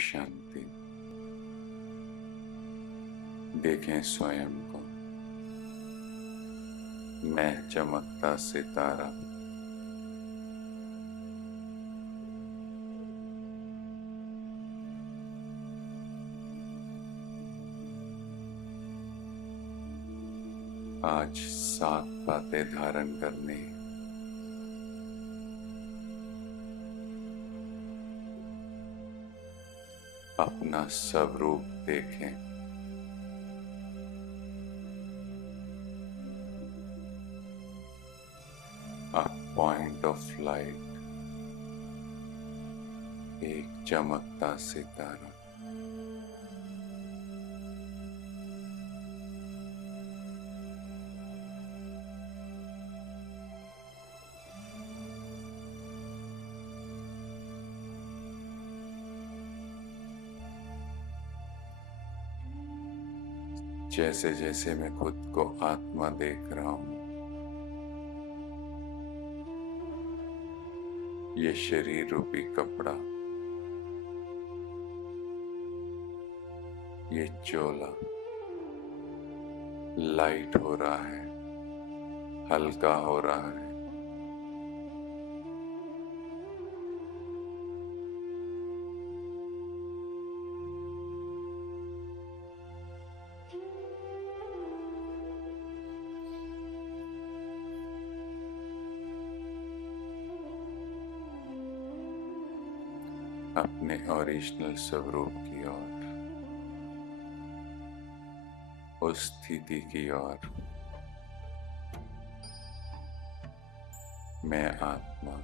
शांति। देखें स्वयं को, मैं चमकता सितारा। आज 7 बातें धारण करने। अपना स्वरूप देखें। अ पॉइंट ऑफ लाइट, एक चमकता सितारा। जैसे जैसे मैं खुद को आत्मा देख रहा हूं, ये शरीर रूपी कपड़ा, ये चोला लाइट हो रहा है, हल्का हो रहा है। अपने ओरिजिनल स्वरूप की ओर, उस स्थिति की ओर। मैं आत्मा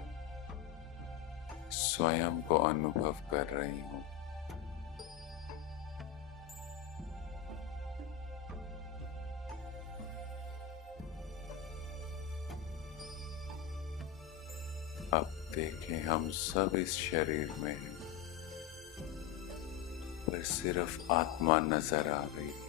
स्वयं को अनुभव कर रही हूं। अब देखें, हम सब इस शरीर में हैं, पर सिर्फ आत्मा नजर आ रही है।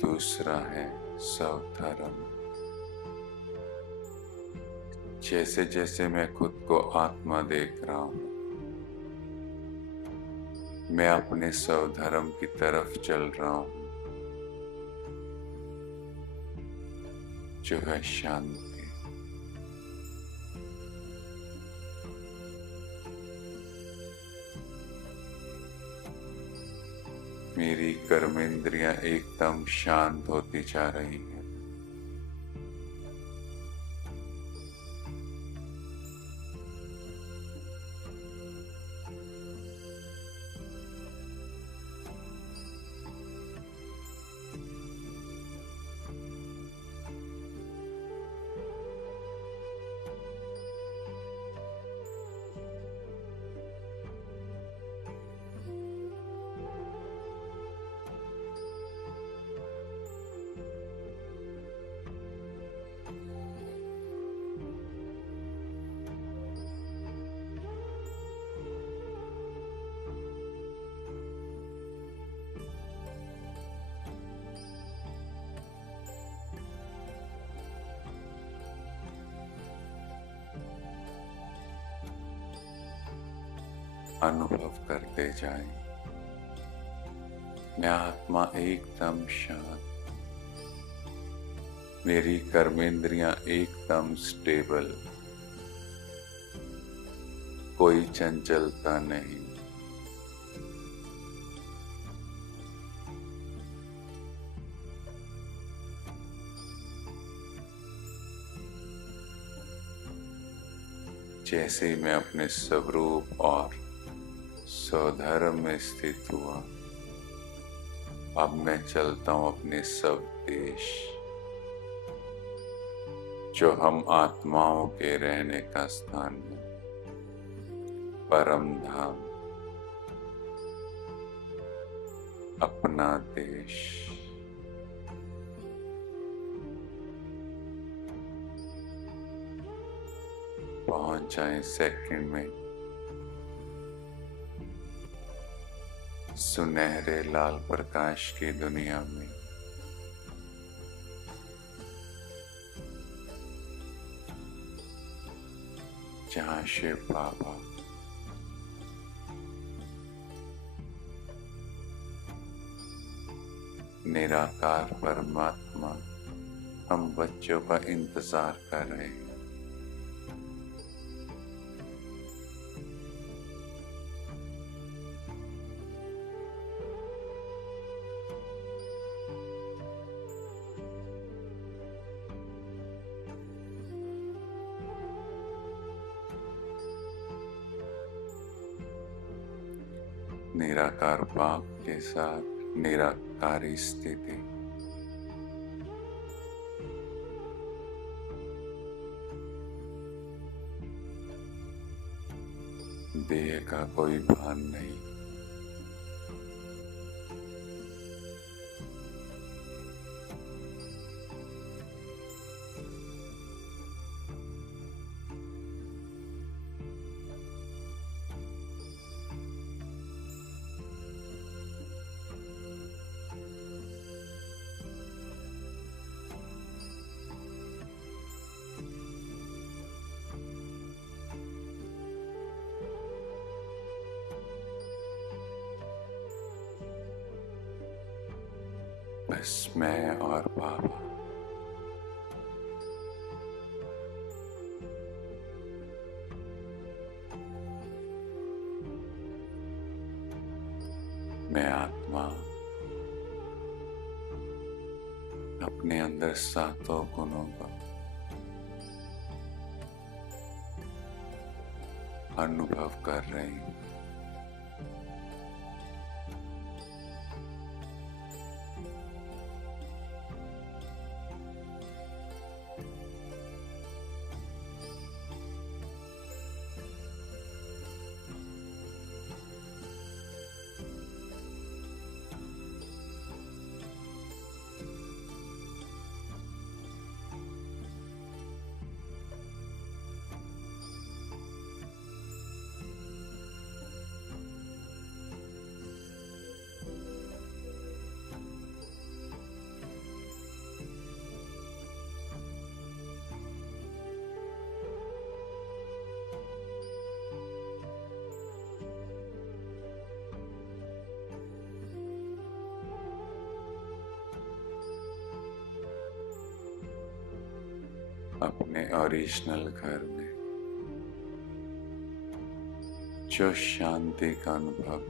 दूसरा है स्वधर्म। जैसे जैसे मैं खुद को आत्मा देख रहा हूं, मैं अपने स्वधर्म की तरफ चल रहा हूं, जो है शांति। मेरी कर्मेंद्रियां एकदम शांत होती जा रही हैं। अनुभव करते जाएं, मैं आत्मा एकदम शांत, मेरी कर्मेंद्रियां एकदम स्टेबल, कोई चंचलता नहीं। जैसे ही मैं अपने स्वरूप और स्वधर्म में स्थित हुआ, अब मैं चलता हूं अपने स्वदेश, जो हम आत्माओं के रहने का स्थान है, परम धाम। अपना अपना देश। पहुंच जाए सेकंड में सुनहरे लाल प्रकाश की दुनिया में। जहाँ शिव बाबा निराकार परमात्मा हम बच्चों का इंतजार कर रहे हैं। निराकार बाप के साथ निराकारी स्थिति। देह का कोई भान नहीं। बस मैं और बाबा। मैं आत्मा अपने अंदर सातों गुणों का अनुभव कर रही हूँ। अपने ओरिजिनल घर में जो शांति का अनुभव,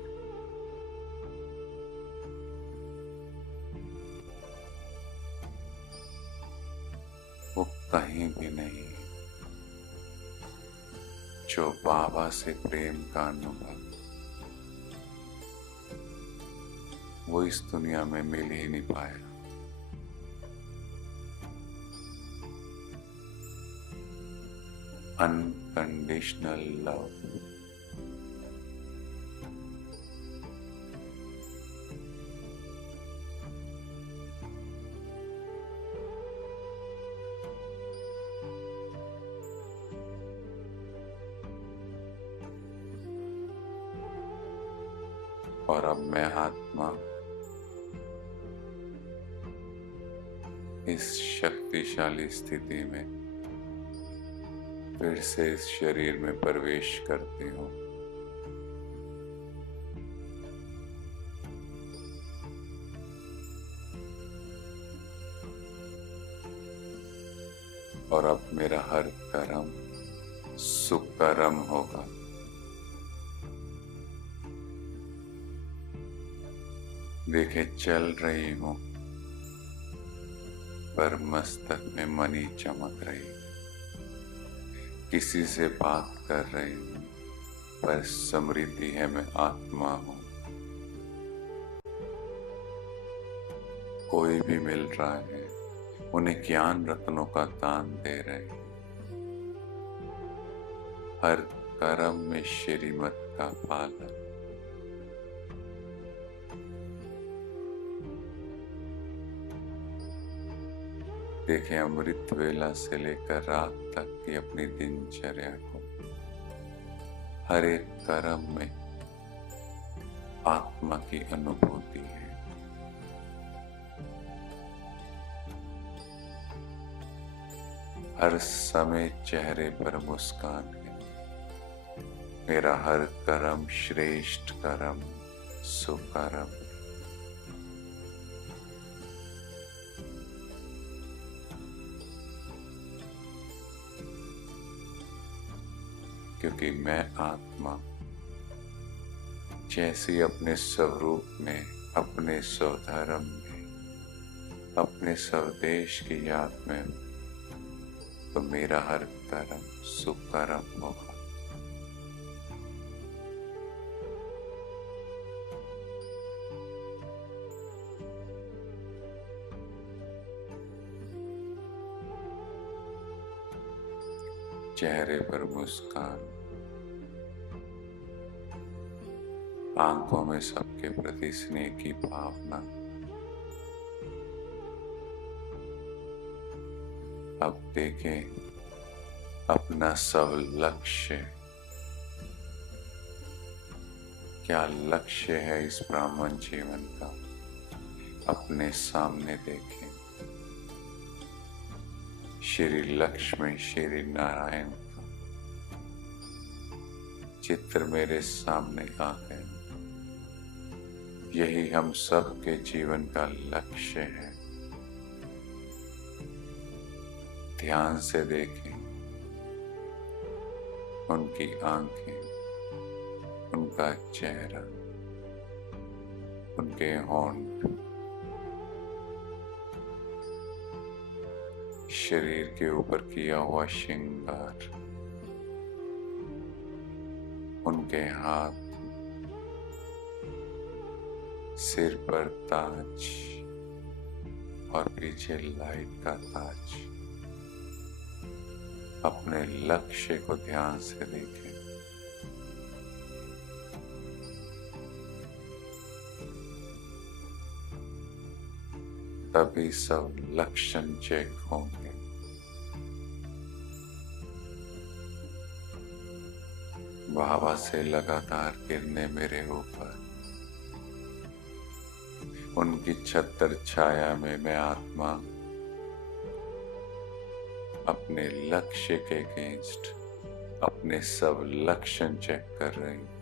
वो कहीं भी नहीं। जो बाबा से प्रेम का अनुभव, वो इस दुनिया में मिल ही नहीं पाया। अनकंडीशनल लव, और अब मैं आत्मा इस शक्तिशाली स्थिति में फिर से इस शरीर में प्रवेश करती हूँ। और अब मेरा हर कर्म सुकर्म होगा। देखे चल रही हूँ पर मस्तक में मनी चमक रही। किसी से बात कर रही हूँ पर समृद्धि है मैं आत्मा हूँ। कोई भी मिल रहा है, उन्हें ज्ञान रत्नों का दान दे रहे हैं। हर कर्म में श्रीमत का पालन। देखें अमृत वेला से लेकर रात तक की अपनी दिनचर्या को, हर एक कर्म में आत्मा की अनुभूति है। हर समय चेहरे पर मुस्कान है। मेरा हर कर्म श्रेष्ठ कर्म, सुकर्म। क्योंकि मैं आत्मा जैसे अपने स्वरूप में, अपने स्वधर्म में, अपने स्वदेश की याद में, तो मेरा हर कर्म सुकर्म होगा। चेहरे पर मुस्कान, आंखों में सबके प्रति स्नेह की भावना। अब देखें अपना सब लक्ष्य, क्या लक्ष्य है इस ब्राह्मण जीवन का, अपने सामने देखें। श्री लक्ष्मी श्री नारायण का चित्र मेरे सामने आ गए। यही हम सब के जीवन का लक्ष्य है। ध्यान से देखें उनकी आंखें, उनका चेहरा, उनके होंठ, शरीर के ऊपर किया हुआ श्रृंगार, उनके हाथ, सिर पर ताज और पीछे लाइट का ताज। अपने लक्ष्य को ध्यान से देखें। तभी सब लक्षण चेक होंगे। बाबा से लगातार किरणें मेरे ऊपर, उनकी छत्र छाया में मैं आत्मा अपने लक्ष्य के अगेंस्ट अपने सब लक्षण चेक कर रही हूं।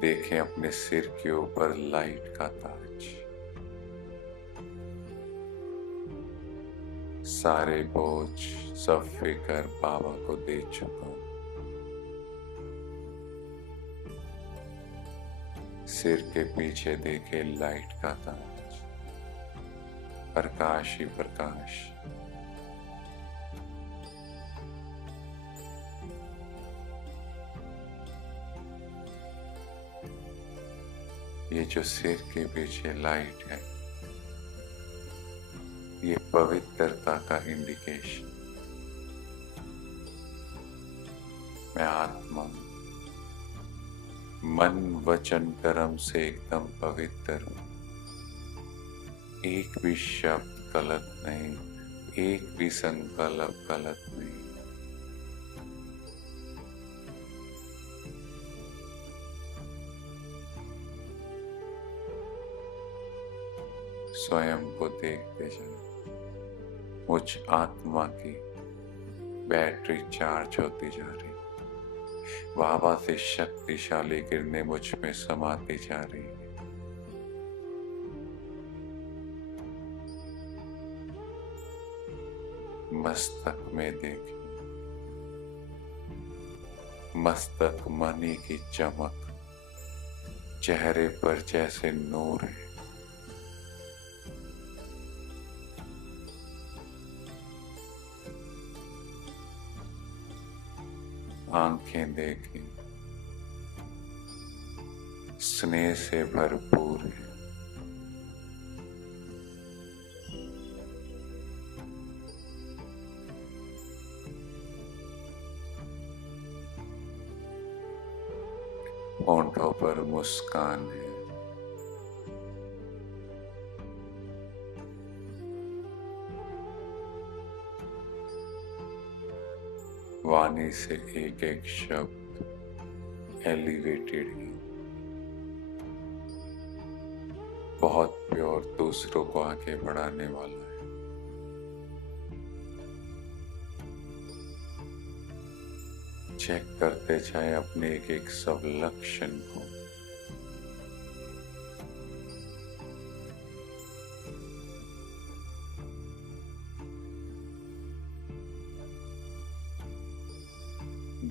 देखें अपने सिर के ऊपर लाइट का ताज। सारे बोझ, सब फिकर बाबा को दे चुका हूं। सिर के पीछे देखे लाइट का ताज, प्रकाश ही प्रकाश। ये जो सिर के पीछे लाइट है, ये पवित्रता का इंडिकेशन। मैं आत्मा मन वचन कर्म से एकदम पवित्र हूं। एक भी शब्द गलत नहीं, एक भी संकल्प गलत नहीं। स्वयं को देखते जाए। मुझ आत्मा की बैटरी चार्ज होती जा रही, बाबा से शक्तिशाली किरणें मुझ में समाती जा रही है। मस्तक में देखें, मस्तक मणि की चमक, चेहरे पर जैसे नूर है। आंखें देखें, स्नेह से भरपूर है। होंठों पर मुस्कान है। वाणी से एक एक शब्द एलिवेटेड है, बहुत प्योर, दूसरों को आगे बढ़ाने वाला है। चेक करते जाए अपने एक एक सब लक्षण को।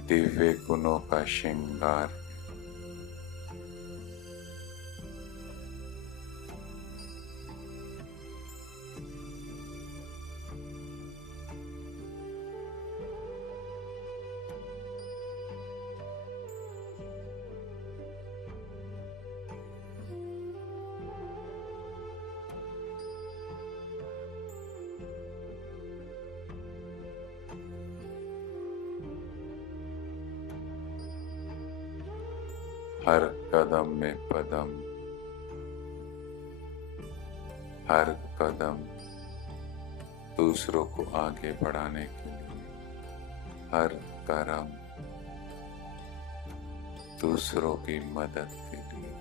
दिव्य गुणों का श्रृंगार, हर कदम में पदम, हर कदम दूसरों को आगे बढ़ाने के लिए, हर कर्म दूसरों की मदद के लिए।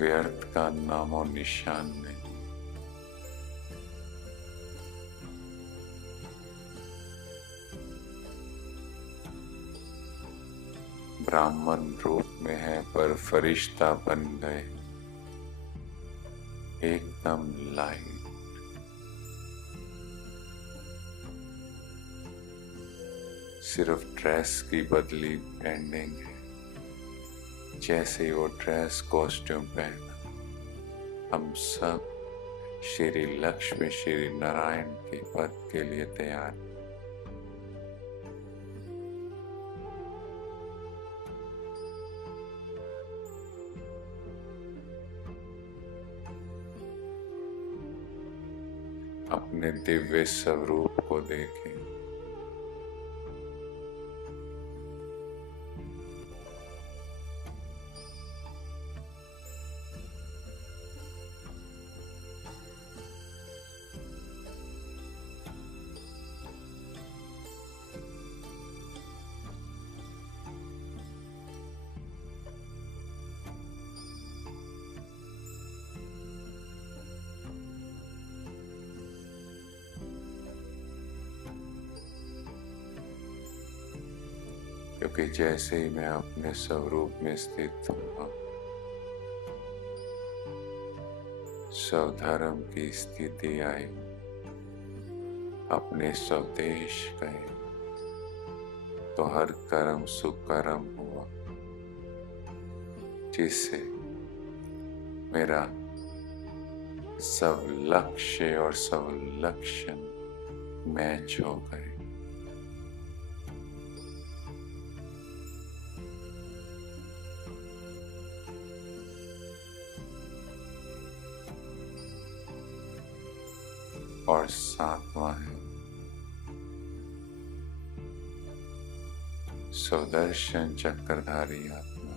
व्यर्थ का नामो निशान नहीं। ब्राह्मण रूप में है पर फरिश्ता बन गए, एकदम लाइट। सिर्फ ड्रेस की बदली पेंडिंग है। जैसे ही वो ड्रेस कॉस्ट्यूम पहना, हम सब श्री लक्ष्मी श्री नारायण के पद के लिए तैयार। अपने दिव्य स्वरूप को देखें। क्योंकि जैसे ही मैं अपने स्वरूप में स्थित हुआ, स्वधर्म की स्थिति आई, अपने स्वदेश गए, तो हर कर्म सुकर्म हुआ, जिससे मेरा सब लक्ष्य और सब लक्षण मैच हो गए। और सातवां है सुदर्शन चक्रधारी आत्मा।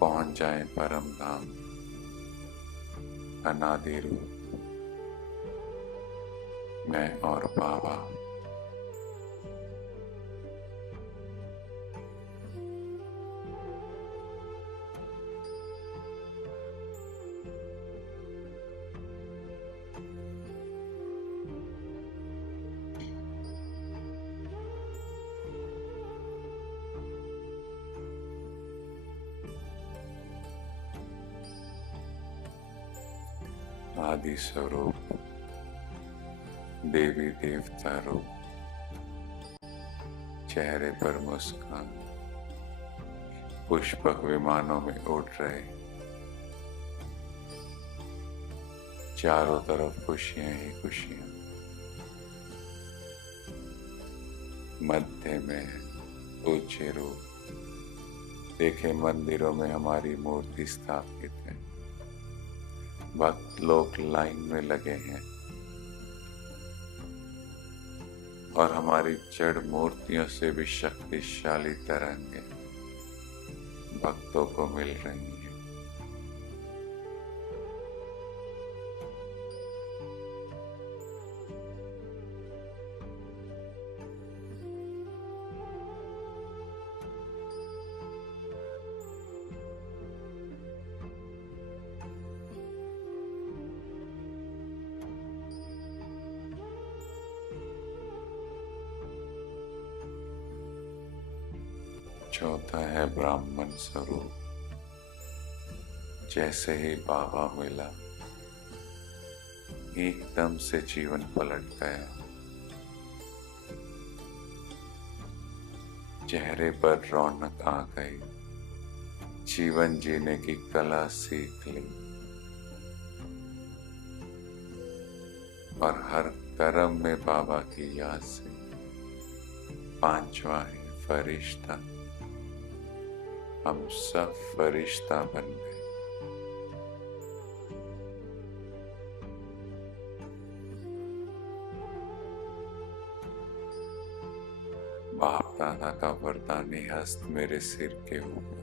पहुंच जाए परम धाम, अनादि रूप मैं और बाबा। आदि स्वरूप, देवी देवता रूप, चेहरे पर मुस्कान, पुष्पक विमानों में उड़ रहे, चारों तरफ खुशियां ही खुशियां। मध्य में पूज्य रूप, देखे मंदिरों में हमारी मूर्ति स्थापित है, भक्त लोग लाइन में लगे हैं और हमारी जड़ मूर्तियों से भी शक्तिशाली तरंगें भक्तों को मिल रही हैं। चौथा है ब्राह्मण स्वरूप। जैसे ही बाबा मिला, एकदम से जीवन पलट गया। चेहरे पर रौनक आ गई, जीवन जीने की कला सीख ली और हर कर्म में बाबा की याद से। पांचवा है फरिश्ता। हम सब फरिश्ता बन गए। बाप दादा का वरदानी हस्त मेरे सिर के ऊपर।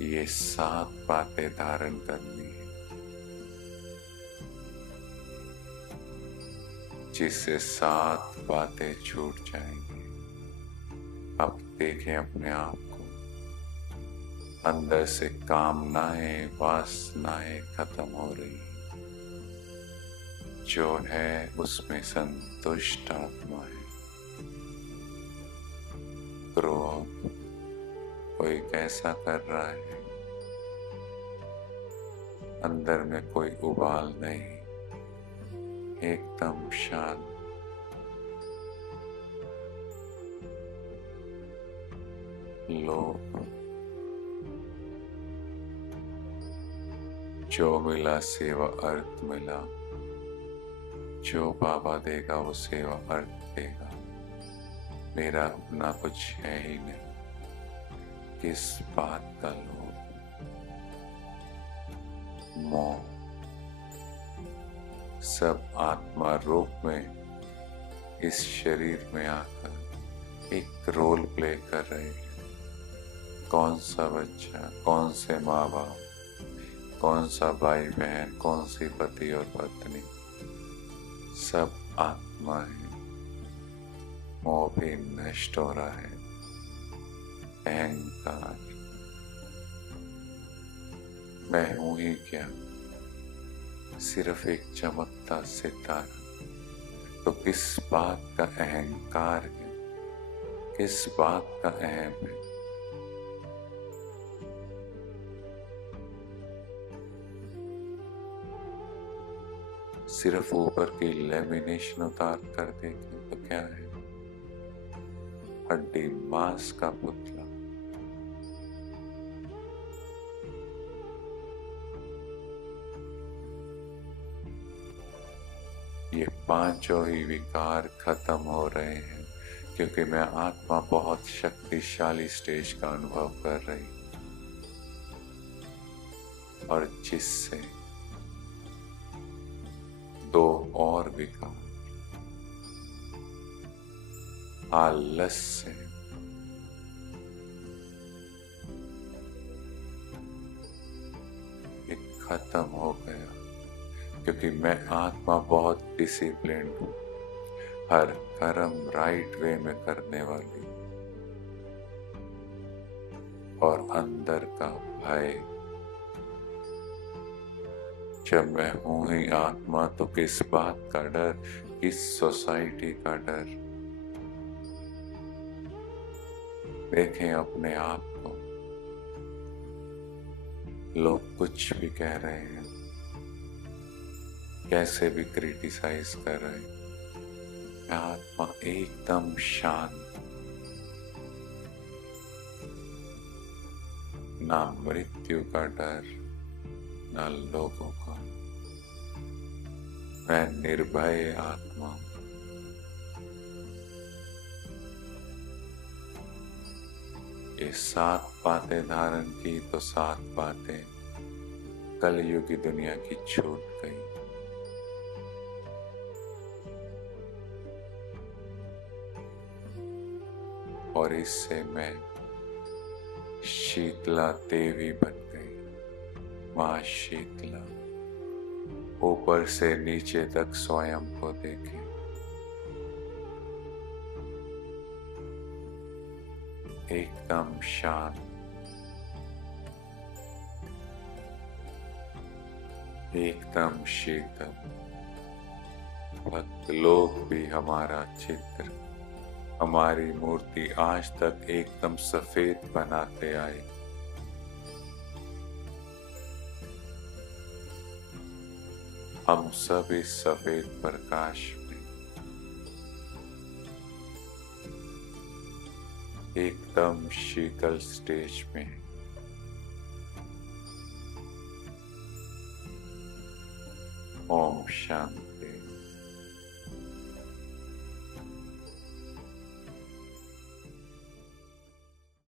ये 7 बातें धारण करनी है, जिससे 7 बातें छूट जाएंगी। अब देखें अपने आप को, अंदर से कामनाएं, वासनाएं खत्म हो रही, जो है उसमें संतुष्ट आत्मा है। क्रोध कोई कैसा कर रहा है, अंदर में कोई उबाल नहीं, एकदम शांत। लोभ, जो मिला सेवा अर्थ मिला, जो बाबा देगा वो सेवा अर्थ देगा। मेरा अपना कुछ है ही नहीं, किस बात का लोभ। मोह, सब आत्मा रूप में इस शरीर में आकर एक रोल प्ले कर रहे हैं। कौन सा बच्चा, कौन से माँ बाप, कौन सा भाई बहन, कौन सी पति और पत्नी, सब आत्मा है। मोह भी नष्ट हो रहा है। अहंकार, मैं हूं ही क्या, सिर्फ एक चमकता सितारा। तो किस बात का अहंकार है, किस बात का अहम है। सिर्फ ऊपर की लेमिनेशन उतार कर देखें तो क्या है, हड्डी मांस का पुतला। ये पांचों ही विकार खत्म हो रहे हैं, क्योंकि मैं आत्मा बहुत शक्तिशाली स्टेज का अनुभव कर रही, और जिससे 2 और विकार, आलस्य, ये खत्म हो गया। क्योंकि मैं आत्मा बहुत डिसिप्लिन्ड हूँ, हर कर्म राइट वे में करने वाली, और अंदर का भय। जब मैं हूं ही आत्मा तो किस बात का डर, किस सोसाइटी का डर। देखें अपने आप को, लोग कुछ भी कह रहे हैं, कैसे भी क्रिटिसाइज कर रहे हैं, आत्मा एकदम शांत। ना मृत्यु का डर, ना लोगों का। मैं निर्भय आत्मा। ये 7 बातें धारण की तो 7 बातें कलयुग की दुनिया की छूट गई। और इससे मैं शीतला देवी बन गई, माँ शीतला। ऊपर से नीचे तक स्वयं को देखें, एकदम शांत, एकदम शीतल। भक्त लोग भी हमारा चित्र, हमारी मूर्ति आज तक एकदम सफेद बनाते आए। हम सब इस सफेद प्रकाश में एकदम शीतल स्टेज में ओम शांति।